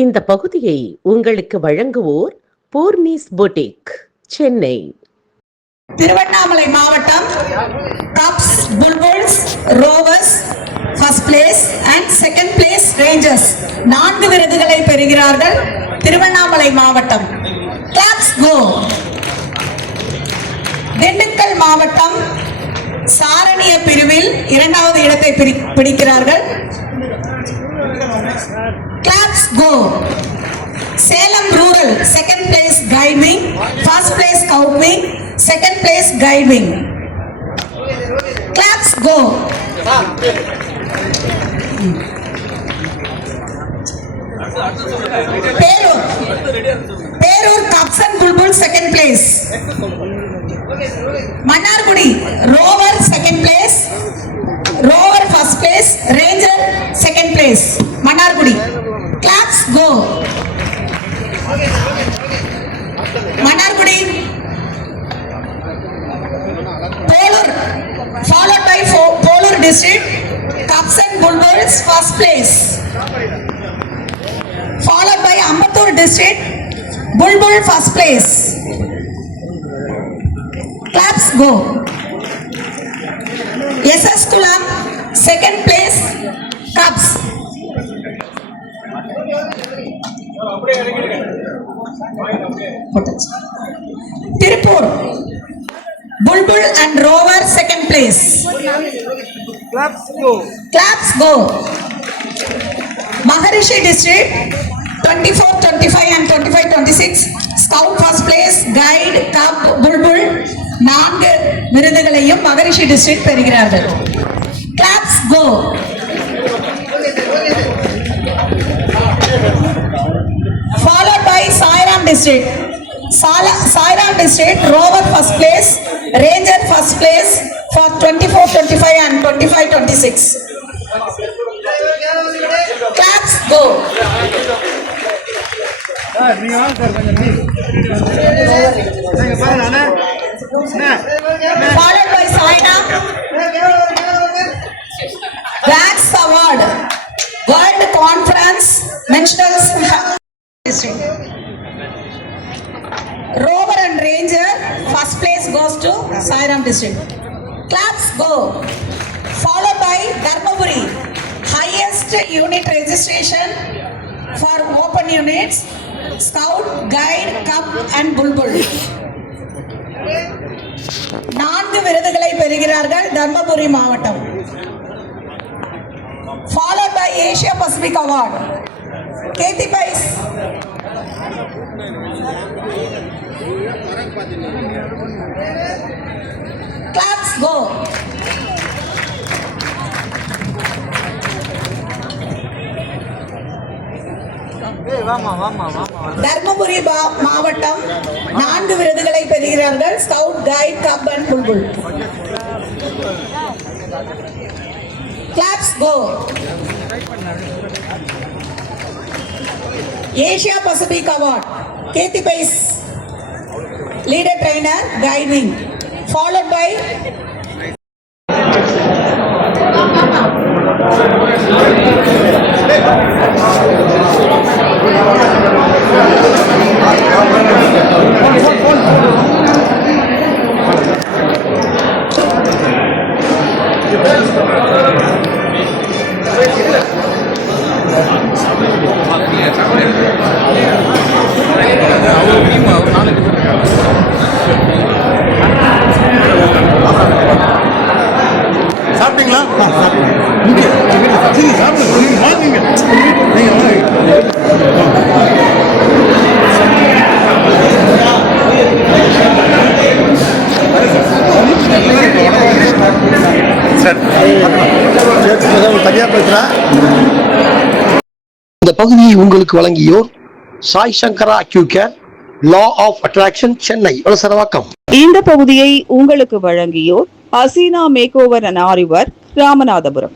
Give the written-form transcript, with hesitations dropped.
இந்த பகுதியை உங்களுக்கு வழங்குவோர் பூர்ணிஸ் பொட்டிக், சென்னை. திருவண்ணாமலை மாவட்டம் cups bulbuls Rovers first place and second place Rangers 4 விருதுகளை பெறுகிறார்கள். திருவண்ணாமலை மாவட்டம் கிளாப்ஸ் கோ. திண்டுக்கல் மாவட்டம் சாரணிய பிரிவில் 2வது இடத்தை பிடிக்கிறார்கள். Claps go. Salem rural second place guide wing, first place scout wing, second place guide wing. Claps go. Perur cubs and bulbul second place. Mannargudi rover second place, rover first place, ranger second place. Mannargudi. Claps go. Mannargudi. Polur followed by Polur district Cubs and Bulbuls first place, followed by Ambattur district Bulbul first place. Claps go. SS Kulam second place Cubs. Tirupur Bulbul and Rover second place. Claps go. Claps go. Maharishi district 24, 25 and 25, 26 Scout first place, Guide, Cub, Bulbul 4 விருதுகளையும் மகரிஷி டிஸ்ட்ரிக்ட் பெறுகிறார்கள். Claps go. Followed by Sairam district. Sairam district Rover first place, Ranger first place for 24, 25 and 25, 26. Claps go. Followed by Sairam. Wax Award, World Conference Mentionals District. Rover and Ranger first place goes to Sairam district. Claps go. Followed by Dharmaburi, highest unit registration for open units, Scout, Guide, Cub and Bulbul. 4 விருதுகளை பெறுகிறார்கள் தர்மபுரி மாவட்டம். Followed by Asia Pacific Award, Kathi Pais. Claps go. Dharmapuri மாவட்டம் 4 விருதுகளை பெறுகிறார்கள். Scout, guide, cup and Bulbul. Claps go. Asia Pacific Award, Kathi Pais, leader trainer, guiding, followed by சாப்பிட்டீங்களா? இந்த பகுதியை உங்களுக்கு வழங்கியோர் Sai Sankara Acucare, law of attraction, Chennai Valasaravakkam. இந்த பகுதியை உங்களுக்கு வழங்கியோர் Aseena makeover and Aari work, Ramanathapuram.